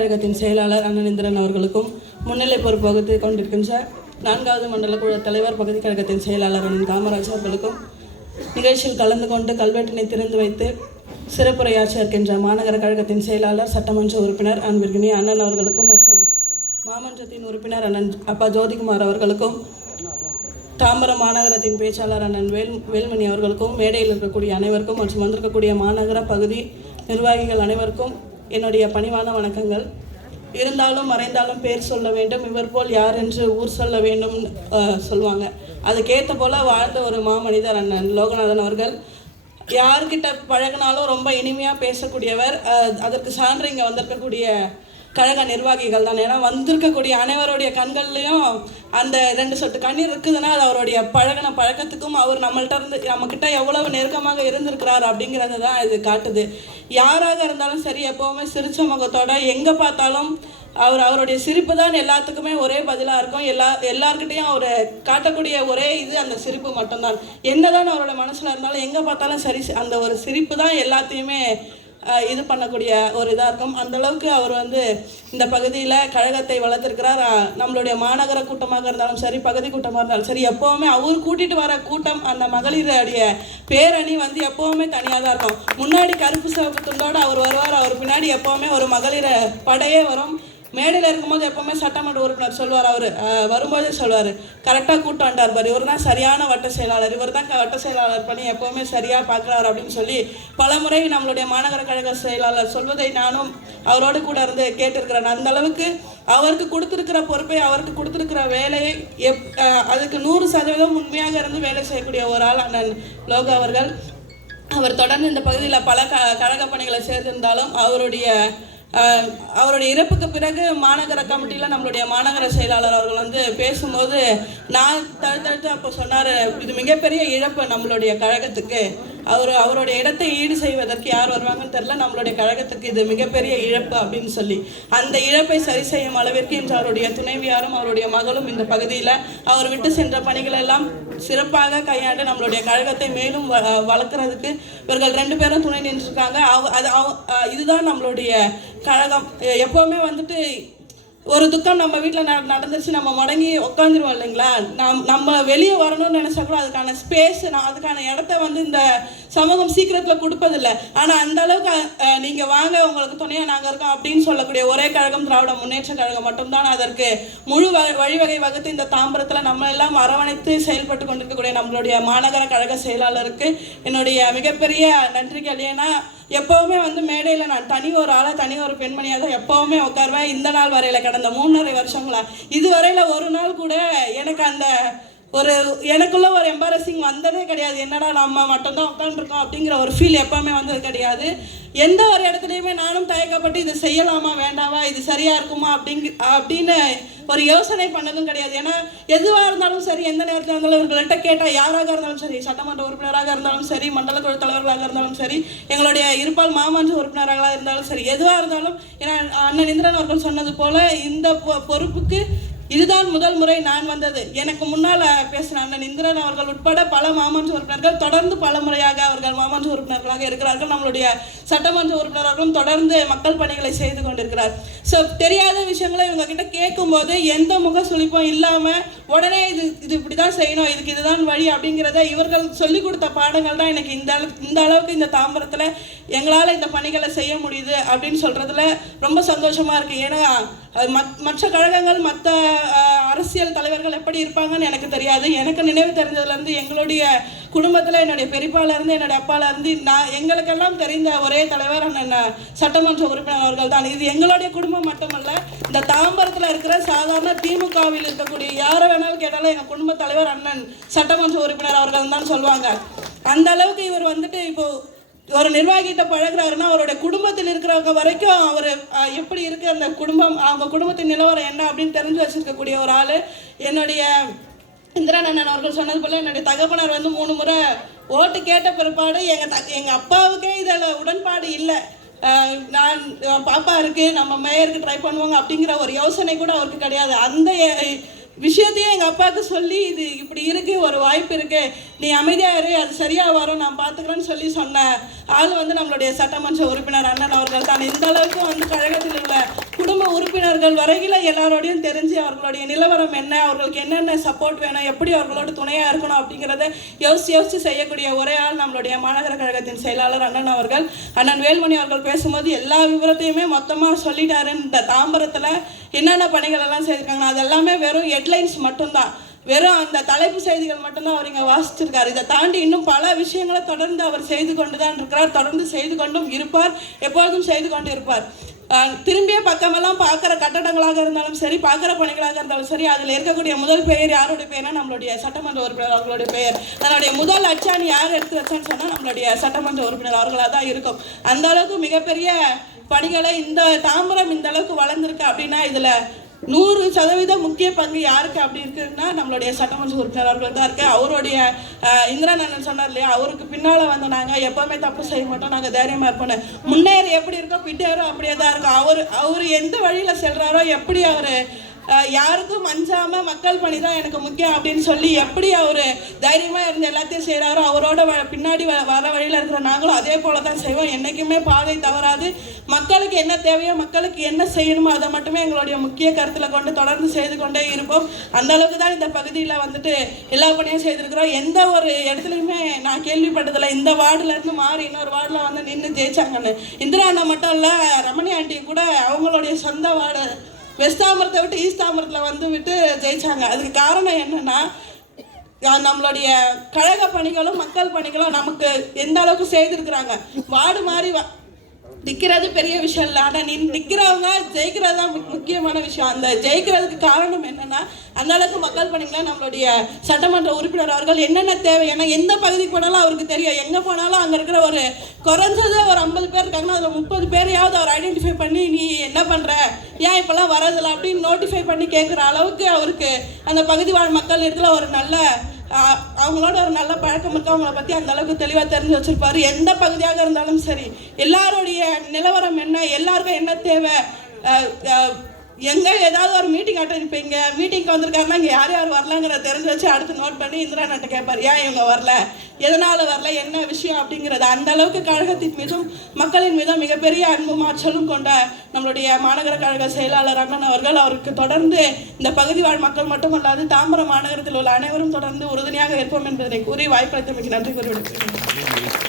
கழகத்தின் செயலாளர் அண்ணனிந்திரன் அவர்களுக்கும் முன்னிலை பொறுப்பு வகுத்து கொண்டிருக்கின்ற 4வது மண்டல குழு தலைவர் பகுதி கழகத்தின் செயலாளர் அண்ணன் காமராஜ் அவர்களுக்கும் நிகழ்ச்சியில் கலந்து கொண்டு கல்வெட்டினை திறந்து வைத்து சிறப்புரையாற்ற இருக்கின்ற மாநகர கழகத்தின் செயலாளர் சட்டமன்ற உறுப்பினர் அன்பிற்கினிய அண்ணன் அவர்களுக்கும் மற்றும் மாமன்றத்தின் உறுப்பினர் அண்ணன் அப்பா ஜோதிகுமார் அவர்களுக்கும் தாம்பரம் மாநகரத்தின் பேச்சாளர் அண்ணன் வேல்மணி அவர்களுக்கும் மேடையில் இருக்கக்கூடிய அனைவருக்கும் மற்றும் வந்திருக்கக்கூடிய மாநகர பகுதி நிர்வாகிகள் அனைவருக்கும் என்னுடைய பணிவான வணக்கங்கள். இருந்தாலும் மறைந்தாலும் பேர் சொல்ல வேண்டும், இவர் போல் யார் என்று ஊர் சொல்ல வேண்டும் சொல்லுவாங்க. அதுக்கேற்ற போல் வாழ்ந்த ஒரு மாமனிதர் அண்ணன் லோகநாதன் அவர்கள். யார்கிட்ட பழகினாலும் ரொம்ப இனிமையாக பேசக்கூடியவர். அதற்கு சான்று இங்கே வந்திருக்கக்கூடிய கழக நிர்வாகிகள் தான். ஏன்னா வந்திருக்கக்கூடிய அனைவருடைய கண்கள்லையும் அந்த 2 சொட்டு கண்ணீர் இருக்குதுன்னா அது அவருடைய பழக்கத்துக்கும் அவர் நம்மக்கிட்ட எவ்வளவு நெருக்கமாக இருந்திருக்கிறார் அப்படிங்கிறது தான் இது காட்டுது. யாராக இருந்தாலும் சரி, எப்போவுமே சிரிச்ச முகத்தோட எங்கே பார்த்தாலும் அவருடைய சிரிப்பு தான் எல்லாத்துக்குமே ஒரே பதிலாக இருக்கும். எல்லார்கிட்டையும் அவர் காட்டக்கூடிய ஒரே இது அந்த சிரிப்பு மட்டும்தான். என்னதான் அவரோட மனசில் இருந்தாலும் எங்கே பார்த்தாலும் சரி, அந்த ஒரு சிரிப்பு தான் எல்லாத்தையுமே இது பண்ணக்கூடிய ஒரு இதாக இருக்கும். அந்தளவுக்கு அவர் இந்த பகுதியில் கழகத்தை வளர்த்துருக்கிறார். நம்மளுடைய மாநகர கூட்டமாக இருந்தாலும் சரி, பகுதி கூட்டமாக இருந்தாலும் சரி, எப்போவுமே அவர் கூட்டிகிட்டு வர கூட்டம், அந்த மகளிருடைய பேரணி எப்போவுமே தனியாக தான் இருக்கும். முன்னாடி கருப்பு சிவப்பு துண்டோடு அவர் வருவார், அவர் பின்னாடி எப்போவுமே ஒரு மகளிர் படையே வரும். மேடையில் இருக்கும்போது எப்போவுமே சட்டமன்ற உறுப்பினர் சொல்வார், அவர் வரும்போதே சொல்வார், கரெக்டாக கூட்டம் வந்தார் பார், இவர் தான் சரியான வட்ட செயலாளர், இவர் தான் வட்ட செயலாளர் பண்ணி எப்போவுமே சரியாக பார்க்குறாரு அப்படின்னு சொல்லி பலமுறை நம்மளுடைய மாநகர கழக செயலாளர் சொல்வதை நானும் அவரோடு கூட இருந்து கேட்டிருக்கிறேன். அந்த அளவுக்கு அவருக்கு கொடுத்துருக்கிற பொறுப்பை, அவருக்கு கொடுத்துருக்கிற வேலையை அதுக்கு 100% உண்மையாக இருந்து வேலை செய்யக்கூடிய ஒரு ஆள் அண்ணன் லோகா அவர்கள். அவர் தொடர்ந்து இந்த பகுதியில் பல கழக பணிகளை சேர்ந்திருந்தாலும் அவருடைய இறப்புக்கு பிறகு மாநகர கமிட்டியில் நம்மளுடைய மாநகர செயலாளர் அவர்கள் பேசும்போது நான் தடுத்து அப்போ சொன்னார், இது மிகப்பெரிய இழப்பு நம்மளுடைய கழகத்துக்கு. அவருடைய இடத்தை ஈடு செய்வதற்கு யார் வருவாங்கன்னு தெரில, நம்மளுடைய கழகத்துக்கு இது மிகப்பெரிய இழப்பு அப்படின்னு சொல்லி அந்த இழப்பை சரி செய்யும் அளவிற்கு இன்று அவருடைய துணைவியாரும் அவருடைய மகளும் இந்த பகுதியில் அவர் விட்டு சென்ற பணிகளெல்லாம் சிறப்பாக கையாண்டு நம்மளுடைய கழகத்தை மேலும் வளர்க்குறதுக்கு இவர்கள் 2 பேரும் துணை நின்றுருக்காங்க. இதுதான் நம்மளுடைய கழகம். எப்போவுமே ஒரு துக்கம் நம்ம வீட்டில் நடந்துருச்சு, நம்ம முடங்கி உட்காந்துருவோம் இல்லைங்களா. நம்ம வெளியே வரணும்னு நினச்சா கூட அதுக்கான ஸ்பேஸ், அதுக்கான இடத்த இந்த சமூகம் சீக்கிரத்தில் கொடுப்பதில்லை. ஆனால் அந்த அளவுக்கு நீங்கள் வாங்க, உங்களுக்கு துணையாக நாங்கள் இருக்கோம் அப்படின்னு சொல்லக்கூடிய ஒரே கழகம் திராவிட முன்னேற்ற கழகம் மட்டும்தான். அதற்கு முழு வழிவகை வகுத்து இந்த தாம்பரத்தில் நம்ம எல்லாம் அரவணைத்து செயல்பட்டு கொண்டிருக்கக்கூடிய நம்மளுடைய மாநகர கழக செயலாளருக்கு என்னுடைய மிகப்பெரிய நன்றிகள். ஏன்னா எப்போவுமே மேடையில் நான் தனி ஒரு ஆளாக, தனி ஒரு பெண்மணியாக தான் எப்போவுமே உட்காருவேன். இந்த நாள் வரையில் கடந்த 3.5 வருஷங்களா இதுவரையில் ஒரு நாள் கூட எனக்கு எனக்குள்ள ஒரு எம்பாரசிங் வந்ததே கிடையாது. என்னடா நம்ம மட்டும்தான் உட்காந்துருக்கோம் அப்படிங்கிற ஒரு ஃபீல் எப்போவுமே வந்தது கிடையாது. எந்த ஒரு இடத்துலையுமே நானும் தயக்கப்பட்டு இது செய்யலாமா வேண்டாவா, இது சரியாக இருக்குமா அப்படின்னு ஒரு யோசனை பண்ணதும் கிடையாது. ஏன்னா எதுவாக இருந்தாலும் சரி, எந்த நேரத்தில் இருந்தாலும் இவர்கள்ட்ட கேட்டால் யாராக இருந்தாலும் சரி, சட்டமன்ற உறுப்பினராக இருந்தாலும் சரி, மண்டல குழு தலைவர்களாக இருந்தாலும் சரி, எங்களுடைய இருப்பால் மாமன்ற உறுப்பினர்களாக இருந்தாலும் சரி, எதுவாக இருந்தாலும், ஏன்னா அண்ணன் இந்திரன் அவர்கள் சொன்னது போல் இந்த பொறுப்புக்கு இதுதான் முதல் முறை நான் வந்தது. எனக்கு முன்னால் பேசின அண்ணன் இந்திரன் அவர்கள் உட்பட பல மாமன்ற உறுப்பினர்கள் தொடர்ந்து பல முறையாக அவர்கள் மாமன்ற உறுப்பினர்களாக இருக்கிறார்கள். நம்மளுடைய சட்டமன்ற உறுப்பினர்களும் தொடர்ந்து மக்கள் பணிகளை செய்து கொண்டிருக்கிறார். ஸோ தெரியாத விஷயங்களை இவங்ககிட்ட கேட்கும்போது எந்த முக சுளிப்பும் இல்லாமல் உடனே இது இப்படி தான் செய்யணும், இதுக்கு இதுதான் வழி அப்படிங்கிறத இவர்கள் சொல்லிக் கொடுத்த பாடங்கள் தான் எனக்கு இந்த அளவுக்கு இந்த தாம்பரத்தில் எங்களால் இந்த பணிகளை செய்ய முடியுது அப்படின்னு சொல்கிறதுல ரொம்ப சந்தோஷமாக இருக்குது. ஏன்னா மற்ற கழகங்கள், மற்ற அரசியல் தலைவர்கள் எப்படி இருப்பாங்கன்னு எனக்கு தெரியாது. எனக்கு நினைவு தெரிஞ்சதுலேருந்து எங்களுடைய குடும்பத்தில் என்னுடைய பெரியப்பாலேருந்து என்னுடைய அப்பாலேருந்து எங்களுக்கெல்லாம் தெரிந்த ஒரே தலைவர் அண்ணன் சட்டமன்ற உறுப்பினர் அவர்கள் தான். இது எங்களுடைய குடும்பம் மட்டுமல்ல, இந்த தாம்பரத்தில் இருக்கிற சாதாரண திமுகவில் இருக்கக்கூடிய யாரை வேணாலும் கேட்டாலும் எங்கள் குடும்ப தலைவர் அண்ணன் சட்டமன்ற உறுப்பினர் அவர்கள் தான் சொல்லுவாங்க. அந்த அளவுக்கு இவர் இப்போது ஒரு நிர்வாகிகிட்ட பழகிறாருன்னா அவருடைய குடும்பத்தில் இருக்கிறவங்க வரைக்கும் அவர் எப்படி இருக்குது, அந்த குடும்பம், அவங்க குடும்பத்தின் நிலவரம் என்ன அப்படின்னு தெரிஞ்சு வச்சுருக்கக்கூடிய ஒரு ஆள். என்னுடைய இந்திரன் அண்ணன் அவர்கள் சொன்னது போல் என்னுடைய தகப்பனார் 3 முறை ஓட்டு கேட்ட பிற்பாடு எங்கள் அப்பாவுக்கே இதில் உடன்பாடு இல்லை. நான் பாப்பா இருக்குது, நம்ம மேயருக்கு ட்ரை பண்ணுவாங்க அப்படிங்கிற ஒரு யோசனை கூட அவருக்கு கிடையாது. அந்த விஷயத்தையும் எங்கள் அப்பாவுக்கு சொல்லி இது இப்படி இருக்குது, ஒரு வாய்ப்பு இருக்குது, நீ அமைதியாக இரு, அது சரியாக வரும், நான் பார்த்துக்கிறேன்னு சொல்லி சொன்ன ஆள் வந்து நம்மளுடைய சட்டமன்ற உறுப்பினர் அண்ணன் அவர்கள் தான். இந்த அளவுக்கு வந்து கழகத்தில் உள்ள குடும்ப உறுப்பினர்கள் வரையில் எல்லாரோடையும் தெரிஞ்சு அவர்களுடைய நிலவரம் என்ன, அவர்களுக்கு என்னென்ன சப்போர்ட் வேணும், எப்படி அவர்களோட துணையாக இருக்கணும் அப்படிங்கிறத யோசித்து செய்யக்கூடிய ஒரே ஆள் நம்மளுடைய மாநகர கழகத்தின் செயலாளர் அண்ணன் அவர்கள். அண்ணன் வேல்மணி அவர்கள் பேசும்போது எல்லா விவரத்தையுமே மொத்தமாக சொல்லிட்டாரு. இந்த தாம்பரத்தில் என்னென்ன பணிகள் எல்லாம் செய்திருக்காங்க அது எல்லாமே வெறும் ஹெட்லைன்ஸ் மட்டும்தான், வெறும் அந்த தலைப்பு செய்திகள் மட்டும்தான் அவர் இங்கே வாசிச்சிருக்காரு. இதை தாண்டி இன்னும் பல விஷயங்களை தொடர்ந்து அவர் செய்து கொண்டு தான் இருக்கிறார், தொடர்ந்து செய்து கொண்டும் இருப்பார், எப்பொழுதும் செய்து கொண்டு இருப்பார். திரும்பிய பக்கமெல்லாம் பார்க்குற கட்டடங்களாக இருந்தாலும் சரி, பார்க்குற பணிகளாக இருந்தாலும் சரி, அதில் இருக்கக்கூடிய முதல் பெயர் யாருடைய பெயர்னா நம்மளுடைய சட்டமன்ற உறுப்பினர் அவர்களுடைய பெயர். அதனுடைய முதல் அச்சாணி யார் எடுத்து வச்சான்னு சொன்னால் நம்மளுடைய சட்டமன்ற உறுப்பினர் அவர்களாக தான் இருக்கும். அந்த அளவுக்கு மிகப்பெரிய பணிகளை இந்த தாம்பரம் இந்த அளவுக்கு வளர்ந்துருக்கு அப்படின்னா இதில் 100% முக்கிய பங்கு யாருக்கு அப்படி இருக்குன்னா நம்மளுடைய சட்டமன்ற உறுப்பினர் அவர்கள் தான் இருக்குது. அவருடைய இந்திரன் அண்ணன் சொன்னார் இல்லையா, அவருக்கு பின்னால் வந்து நாங்கள் எப்போவுமே தப்பு செய்ய மாட்டோம், நாங்கள் தைரியமாக இருப்போம், முன்னேறி எப்படி இருக்கோ பின்னேறும் அப்படியே தான் இருக்கும். அவர் எந்த வழியில் செல்கிறாரோ, எப்படி அவர் யாருக்கும் அஞ்சாமல் மக்கள் பணி தான் எனக்கு முக்கியம் அப்படின்னு சொல்லி எப்படி அவர் தைரியமாக இருந்து எல்லாத்தையும் செய்கிறாரோ, அவரோட பின்னாடி வர வழியில் இருக்கிற நாங்களும் அதே போல தான் செய்வோம். என்றைக்குமே பாதை தவறாது, மக்களுக்கு என்ன தேவையோ, மக்களுக்கு என்ன செய்யணுமோ அதை மட்டுமே எங்களுடைய முக்கிய கருத்தில் கொண்டு தொடர்ந்து செய்து கொண்டே இருப்போம். அந்த அளவுக்கு தான் இந்த பகுதியில் வந்துட்டு எல்லா பணியும் செய்திருக்கிறோம். எந்த ஒரு இடத்துலையுமே நான் கேள்விப்பட்டதில்லை இந்த வார்டுலேருந்து மாறி இன்னொரு வார்டில் வந்து நின்று ஜெயிச்சாங்கன்னு. இந்திரா அண்ணா மட்டும் இல்லை, ரமணி ஆண்டி கூட அவங்களுடைய சொந்த வார்டு வெஸ்ட் தாம்பரத்தை விட்டு ஈஸ்ட் தாம்பரத்தில் வந்து விட்டு ஜெயிச்சாங்க. அதுக்கு காரணம் என்னென்னா நம்மளுடைய கழக பணிகளும் மக்கள் பணிகளும் நமக்கு எந்த அளவுக்கு செய்திருக்கிறாங்க. வார்டு மாதிரி நிற்கிறது பெரிய விஷயம் இல்லை, ஆனால் நிற்கிறவங்க ஜெயிக்கிறது தான் முக்கியமான விஷயம். அந்த ஜெயிக்கிறதுக்கு காரணம் என்னென்னா அந்த அளவுக்கு மக்கள் பணிகளை நம்மளுடைய சட்டமன்ற உறுப்பினர் அவர்கள் என்னென்ன தேவை, ஏன்னா எந்த பகுதிக்கு போனாலும் அவருக்கு தெரியும், எங்கே போனாலும் அங்கே இருக்கிற ஒரு குறைஞ்சது ஒரு 50 பேர் இருக்காங்கன்னா அதில் 30 பேரையாவது அவர் ஐடென்டிஃபை பண்ணி நீ என்ன பண்ணுற, ஏன் இப்போல்லாம் வரதில்லை அப்படின்னு நோட்டிஃபை பண்ணி கேட்குற அளவுக்கு அவருக்கு அந்த பகுதி வாழ் மக்கள் இடத்துல ஒரு நல்ல அவங்களோட ஒரு நல்ல பழக்கம் இருக்கு. அவங்கள பற்றி அந்த அளவுக்கு தெளிவாக தெரிஞ்சு வச்சுருப்பாரு. எந்த பகுதியாக இருந்தாலும் சரி, எல்லாருடைய நிலவரம் என்ன, எல்லாருக்கும் என்ன தேவை, எங்கே ஏதாவது ஒரு மீட்டிங் அட்டன், இப்போ இங்கே மீட்டிங்க்கு வந்திருக்காருன்னா இங்கே யார் யார் வரலாங்கிறத தெரிஞ்சு வச்சு அடுத்து நோட் பண்ணி இந்திராண்ணட்ட கேட்பார், ஏன் இவங்க வரல, எதனால் வரல, என்ன விஷயம் அப்படிங்கிறது. அந்த அளவுக்கு கழகத்தின் மீதும் மக்களின் மீதும் மிகப்பெரிய அன்பும் ஆற்றலும் கொண்ட நம்மளுடைய மாநகர கழக செயலாளர் அண்ணன் அவர்கள் அவருக்கு தொடர்ந்து இந்த பகுதி வாழ் மக்கள் மட்டுமல்லாது தாம்பரம் மாநகரத்தில் உள்ள அனைவரும் தொடர்ந்து உறுதுணையாக இருப்போம் என்பதனை கூறி வாய்ப்பளித்தமைக்கு நன்றி கூறிவிடுகிறேன்.